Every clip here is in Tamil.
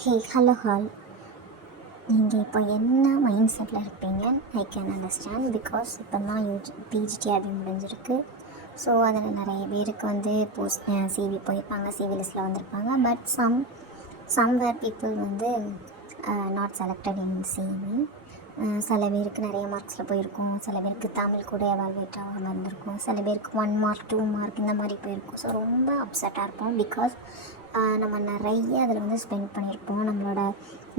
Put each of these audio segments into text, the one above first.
Hey hello hall. நீங்கள் இப்போ என்ன மைண்ட் செட்டில் இருப்பீங்க? I can understand. பிகாஸ் இப்போ தான் பிஜிடிஆர்பி முடிஞ்சிருக்கு. ஸோ அதில் நிறைய பேருக்கு வந்து சிவி போயிருப்பாங்க, சிவி லிஸ்ட்டில் வந்திருப்பாங்க. பட் சம்வேர் பீப்புள் வந்து நாட் செலக்டட் இன் சிவி. சில பேருக்கு நிறைய மார்க்ஸில் போயிருக்கும், சில பேருக்கு தமிழ் கூட எவால்வேட் ஆகாமல் இருந்திருக்கும், சில பேருக்கு 1 மார்க் 2 மார்க் இந்த மாதிரி போயிருக்கும். ஸோ ரொம்ப அப்செட்டாக இருப்போம். பிகாஸ் நம்ம நிறைய அதில் வந்து ஸ்பெண்ட் பண்ணியிருப்போம். நம்மளோட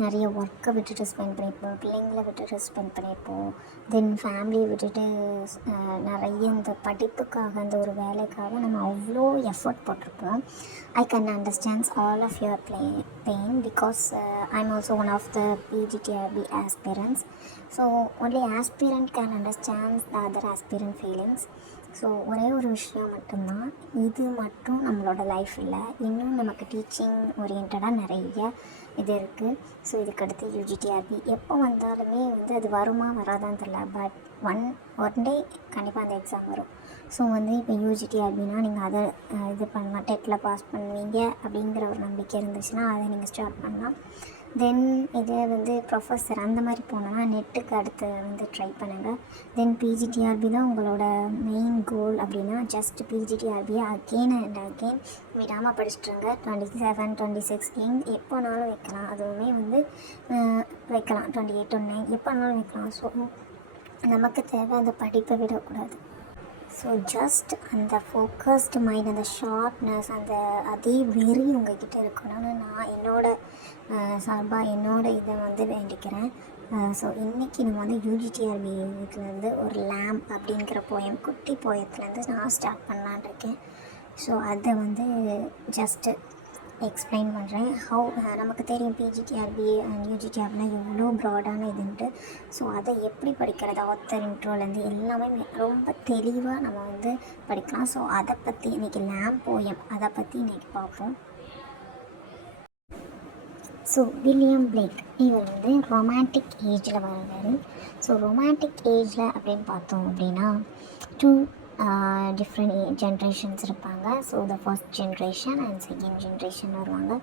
நிறைய ஒர்க்கை விட்டுட்டு ஸ்பெண்ட் பண்ணியிருப்போம், பிள்ளைங்களை விட்டுட்டு ஸ்பெண்ட் பண்ணியிருப்போம், தென் ஃபேமிலியை விட்டுட்டு நிறைய இந்த படிப்புக்காக, அந்த ஒரு வேலைக்காக நம்ம அவ்வளோ எஃபர்ட் போட்டிருப்போம். I can understands all of your pain because I am also one of the PGTRB aspirants. So only aspirant can understand the other aspirant feelings. So ஒரே ஒரு விஷயம் மட்டும்தான், இது மட்டும் நம்மளோட லைஃப் இல்லை, இன்னும் நமக்கு டீச்சிங் ஓரியன்டாக நிறைய இது இருக்குது. ஸோ இதுக்கடுத்து யூஜிடிஆர்பி எப்போ வந்தாலுமே வந்து அது வருமா வராதான்னு தெரியல. பட் ஒன் டே கண்டிப்பாக அந்த எக்ஸாம் வரும். ஸோ வந்து இப்போ யூஜிடிஆர்பினா நீங்கள் அதை இது பண்ணலாம், டெட்டில் பாஸ் பண்ணுவீங்க அப்படிங்கிற ஒரு நம்பிக்கை இருந்துச்சுன்னா அதை நீங்கள் ஸ்டார்ட் பண்ணலாம். தென் இதே வந்து ப்ரொஃபஸர் அந்த மாதிரி போனோன்னா நெட்டுக்கு அடுத்து வந்து ட்ரை பண்ணுங்கள். தென் பிஜிடிஆர்பி தான் உங்களோட மெயின் கோல் அப்படின்னா ஜஸ்ட் பிஜிடிஆர்பியை அகெயின் அண்ட் அகெயின் விடாமல் படிச்சுட்டுருங்க. 27, 26 எப்போனாலும் வைக்கலாம், அதுவுமே வந்து வைக்கலாம். 28, 29 எப்போனாலும் வைக்கலாம். ஸோ நமக்கு தேவை அந்த படிப்பை விடக்கூடாது. ஸோ ஜஸ்ட் அந்த ஃபோக்கஸ்டு மைண்ட், அந்த ஷார்ப்னஸ், அதே வெறி உங்கள்கிட்ட இருக்கணும்னு நான் சார்பாக இதை வந்து வேண்டிக்கிறேன். ஸோ இன்றைக்கி நம்ம வந்து யூஜிடிஆர்பி இதுலேருந்து ஒரு லேம்ப் அப்படிங்கிற குட்டி போயத்துலேருந்து நான் ஸ்டார்ட் பண்ணலான் இருக்கேன். ஸோ அதை வந்து ஜஸ்ட்டு எக்ஸ்பிளைன் பண்ணுறேன். நமக்கு தெரியும் பிஜிடிஆர்பி அண்ட் யூஜிடிஆர்பினா எவ்வளோ ப்ராடான இதுன்ட்டு. ஸோ அதை எப்படி படிக்கிறது, ஆத்தர் இன்ட்ரோலேருந்து எல்லாமே ரொம்ப தெளிவாக நம்ம வந்து படிக்கலாம். ஸோ அதை பற்றி இன்றைக்கி லேம்ப் போயம் அதை பற்றி இன்றைக்கி பார்ப்போம். ஸோ வில்லியம் பிளேக் இவர் வந்து ரொமான்டிக் ஏஜில் வர்றாரு. ஸோ ரொமான்டிக் ஏஜில் அப்படின்னு பார்த்தோம் அப்படின்னா 2 டிஃப்ரெண்ட் ஜென்ரேஷன்ஸ் இருப்பாங்க. So the first generation and second generation வருவாங்க.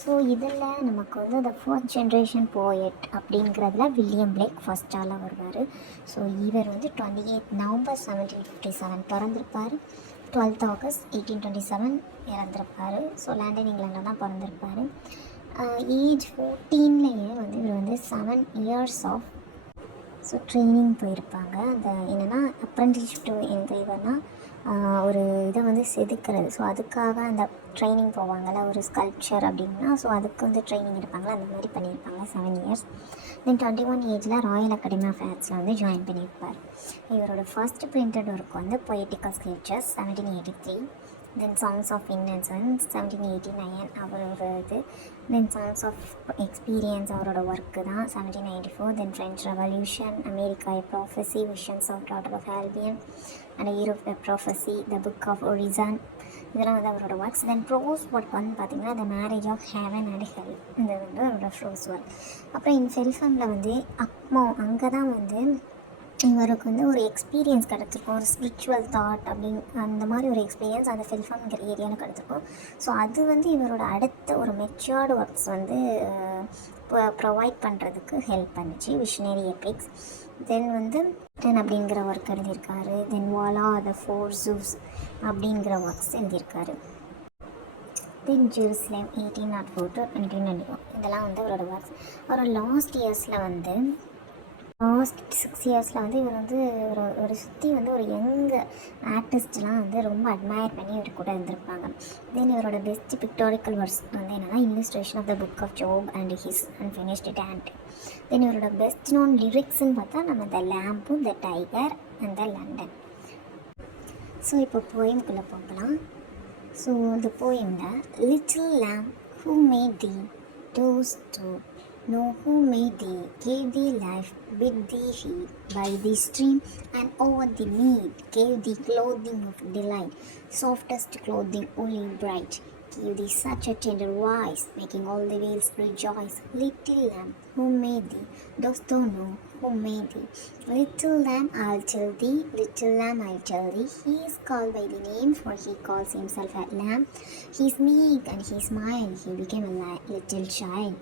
ஸோ இதில் நமக்கு வந்து த ஃபர்ஸ்ட் ஜென்ரேஷன் போயட் அப்படிங்கிறதுல வில்லியம் பிளேக் ஃபர்ஸ்ட் ஆளாக வருவார். ஸோ இவர் வந்து 28 நவம்பர் 1757 பிறந்திருப்பார். 12th ஆகஸ்ட் 1827 இறந்திருப்பார். ஸோ லண்டன் இங்கிலாண்டில் தான் பிறந்திருப்பார். ஏஜ் 14லேயே வந்து இவர் வந்து 7 years ஆஃப் ட்ரைனிங் போயிருப்பாங்க. அந்த என்னென்னா அப்ரெண்டிஸ்ஷிப் டு என்கிரேவர்னா ஒரு இதை வந்து செதுக்கிறது. ஸோ அதுக்காக அந்த ட்ரைனிங் போவாங்கள்ல, ஒரு ஸ்கல்ப்சர் அப்படின்னா, ஸோ அதுக்கு வந்து ட்ரைனிங் எடுப்பாங்களா, அந்த மாதிரி பண்ணியிருப்பாங்க 7 years. தென் 21 ஏஜில் ராயல் அகாடமி ஆஃப் ஆர்ட்ஸில் வந்து ஜாயின் பண்ணியிருப்பார். இவரோட ஃபர்ஸ்ட் பிரிண்டட் ஒர்க் வந்து poetical scriptures 1783. Then songs of innocence 1789 அவரோட இது. தென் சாங்ஸ் ஆஃப் எக்ஸ்பீரியன்ஸ் அவரோட ஒர்க்கு தான் 1794. Then French revolution, America a prophecy, visions of daughter of Albion and Europe a prophecy, the book of Urizen, இதெல்லாம் வந்து அவரோட ஒர்க்ஸ். தென் ப்ரோஸ் ஒர்க் வந்து பார்த்திங்கன்னா the marriage of heaven and hell, இந்த வந்து அவரோட ப்ரோஸ் ஒர்க். அப்புறம் இந்த செல்ஃபமில் வந்து அங்கே தான் வந்து இவருக்கு வந்து ஒரு எக்ஸ்பீரியன்ஸ் கிடச்சிருக்கும், ஒரு ஸ்பிரிச்சுவல் தாட் அந்த மாதிரி ஒரு எக்ஸ்பீரியன்ஸ் அந்த ஃபில்ஃபாங்கிற ஏரியாவில் கிடச்சிருக்கும். ஸோ அது வந்து இவரோட அடுத்த ஒரு மெச்சூர்டு ஒர்க்ஸ் வந்து ப்ரொவைட் பண்ணுறதுக்கு ஹெல்ப் பண்ணிச்சு, விஷனரி எபிக்ஸ். தென் வந்து அப்படிங்கிற ஒர்க் எழுதியிருக்காரு. தென் வாலா த 4 ஜூஸ் அப்படிங்கிற ஒர்க்ஸ் எழுதியிருக்காரு. தென் ஜெருசலேம் 1804 to 1991 இதெல்லாம் வந்து அவரோட ஒர்க்ஸ். அவரோட லாஸ்ட் இயர்ஸில் வந்து லாஸ்ட் 6 இயர்ஸில் வந்து இவர் வந்து ஒரு சுற்றி வந்து ஒரு யங் ஆர்டிஸ்ட்லாம் வந்து ரொம்ப அட்மையர் பண்ணி இவர் கூட இருந்திருப்பாங்க. தென் இவரோட பெஸ்ட் பிக்டாரிக்கல் ஒர்க்ஸ் வந்து என்னென்னா illustration of the book of Job and his unfinished Dante. Then இவரோட பெஸ்ட் நோன் லிரிக்ஸ்ன்னு பார்த்தா நம்ம the lamb, the tiger and the London. So இப்போ போயம்குள்ளே போகலாம். ஸோ இந்த போயமில் little lamb who made thee, those to know who made thee, gave thee life, bid thee heed, by the stream and over the mead, gave thee clothing of delight, softest clothing only bright, give thee such a tender voice, making all the whales rejoice. Little lamb, who made thee? Dost thou know who made thee? Little lamb, I'll tell thee, little lamb, I'll tell thee. He is called by the name, for he calls himself a lamb. He's meek and he smiled, he became a little child.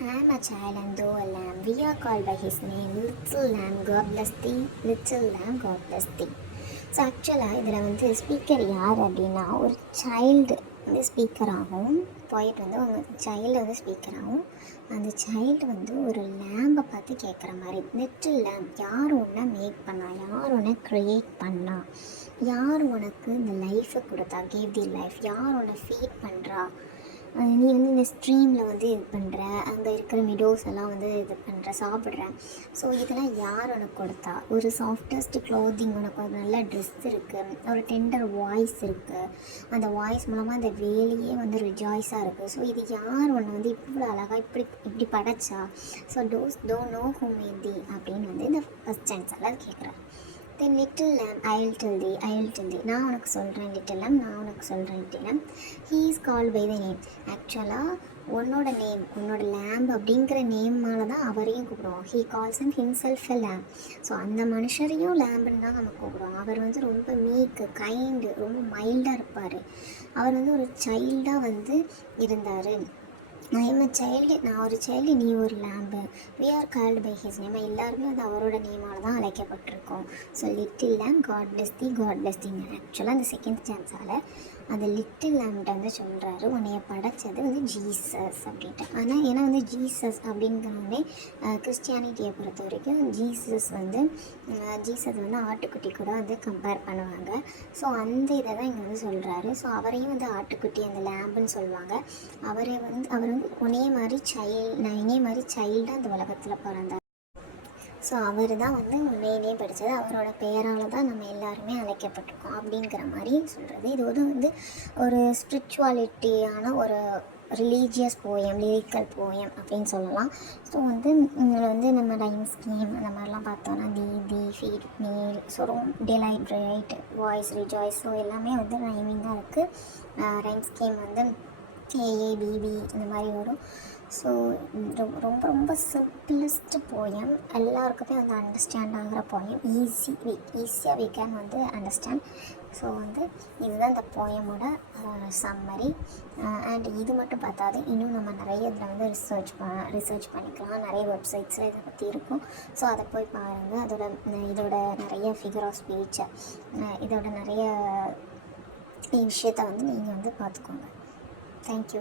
I am a child and thou a lamb. We are called by his name. Little lamb, God bless thee. Little lamb, God bless thee. So ஆக்சுவலாக இதில் வந்து ஸ்பீக்கர் யார் அப்படின்னா ஒரு சைல்டு வந்து ஸ்பீக்கராகவும் போயிட்டு வந்து அவங்க சைல்டு வந்து ஸ்பீக்கராகவும் அந்த சைல்டு வந்து ஒரு லேம்பை பார்த்து கேட்குற மாதிரி. லிட்டில் லேம்ப், யார் ஒன்றை மேக் பண்ணா, யார் ஒன்றை க்ரியேட் பண்ணா, யார் உனக்கு இந்த லைஃபை கொடுத்தா, கேவ் தி லைஃப், யார் உன்னை ஃபீட் பண்ணுறா, நீ வந்து இந்த ஸ்ட்ரீமில் வந்து இது பண்ணுற, அங்கே இருக்கிற மிடோஸ் எல்லாம் வந்து இது பண்ணுற, சாப்பிட்ற. ஸோ இதெல்லாம் யார் உனக்கு கொடுத்தா? ஒரு சாஃப்டஸ்ட் க்ளோத்திங், உனக்கு ஒரு நல்ல ட்ரெஸ் இருக்குது, ஒரு டெண்டர் வாய்ஸ் இருக்குது, அந்த வாய்ஸ் மூலமாக அந்த வேலையே வந்து ரிஜாய்ஸாக இருக்குது. ஸோ இது யார் உன்னை வந்து இவ்வளோ அழகாக இப்படி படைச்சா? So do know who made thee அப்படின்னு வந்து இந்த ஃபஸ்ட் சான்ஸால் கேட்குறாரு. தென் லிட்டில் லேம், ஐல் டெல் தி, நான் உனக்கு சொல்கிறேன் லிட்டில் லேம், நான் உனக்கு சொல்கிறேன் little lamb. He is called by the name. ஆக்சுவலாக உன்னோட நேம், உன்னோட லேம்ப் அப்படிங்கிற நேமால தான் அவரையும் கூப்பிடுவோம். He calls and himself a lamb. So அந்த மனுஷரையும் லேம்புன்னு தான் நம்ம கூப்பிடுவோம். அவர் வந்து ரொம்ப மீக்கு, கைண்டு, ரொம்ப மைல்டாக இருப்பார். அவர் வந்து ஒரு சைல்டாக வந்து இருந்தார். ஐ எம் அ சைல்டு, நான் ஒரு சைல்டு, நீ ஒரு lamb. We are called by his name. எல்லாருமே வந்து அவரோட நேமால் தான் அழைக்கப்பட்டிருக்கோம். So little lamb, God bless thee, God bless திங்க. ஆக்சுவலாக அந்த செகண்ட் சான்ஸால் அந்த லிட்டில் லேம்கிட்ட வந்து சொல்கிறாரு, உன்னைய படைச்சது வந்து ஜீசஸ் அப்படின்ட்டு. ஆனால் ஏன்னா வந்து ஜீசஸ் அப்படிங்கிறவங்க கிறிஸ்டியானிட்டியை பொறுத்த வரைக்கும் ஜீசஸ் வந்து ஆட்டுக்குட்டி கூட வந்து கம்பேர் பண்ணுவாங்க. ஸோ அந்த இதை தான் இங்கே வந்து சொல்கிறாரு. ஸோ அவரையும் வந்து ஆட்டுக்குட்டி, அந்த லேம்புன்னு சொல்லுவாங்க. அவர் வந்து உன்னைய மாதிரி நான் இணைய மாதிரி சைல்டாக அந்த உலகத்தில் பிறந்தார். ஸோ அவர் தான் வந்து உண்மையிலே படித்தது, அவரோட பெயரால் தான் நம்ம எல்லாருமே அழைக்கப்பட்டிருக்கோம் அப்படிங்கிற மாதிரி சொல்கிறது. இது வந்து ஒரு ஸ்பிரிச்சுவாலிட்டியான ஒரு ரிலீஜியஸ் போயம், லிரிக்கல் போயம் அப்படின்னு சொல்லலாம். ஸோ வந்து இதில் வந்து நம்ம ரைம் ஸ்கீம் அந்த மாதிரிலாம் பார்த்தோன்னா thee feed mead, so delight, right, voice, rejoice, so எல்லாமே வந்து ரைமிங்காக இருக்குது. ரைம் ஸ்கீம் வந்து ஏஏபிபி இந்த மாதிரி வரும். ஸோ ரொம்ப ரொம்ப சிம்பிளஸ்ட் போயம், எல்லாருக்குமே வந்து அண்டர்ஸ்டாண்ட் ஆகிற போயம், ஈஸியாக வி கேன் வந்து அண்டர்ஸ்டாண்ட். ஸோ வந்து இதுதான் இந்த போயமோட சம்மரி. அண்ட் இது மட்டும் பார்த்தாது, இன்னும் நம்ம நிறைய இதில் வந்து ரிசர்ச் பண்ணிக்கலாம். நிறைய வெப்சைட்ஸில் இதை பற்றி இருக்கும். ஸோ அதை போய் பாருங்கள். இதோட நிறைய ஃபிகர் ஆஃப் ஸ்பீச்சை, இதோட நிறைய விஷயத்தை வந்து நீங்கள் வந்து பார்த்துக்கோங்க. Thank you.